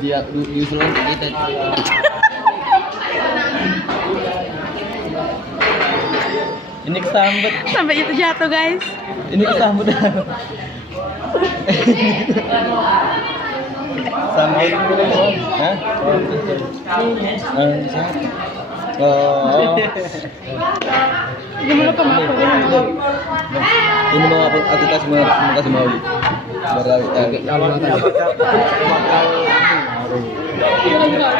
dia diusulan kita. Ini kesambet. Sampai itu jatuh guys. Ini kesambet. Sampai. Hah? Oh. Gimana kamu? Ini mau aku kasih mau. Biar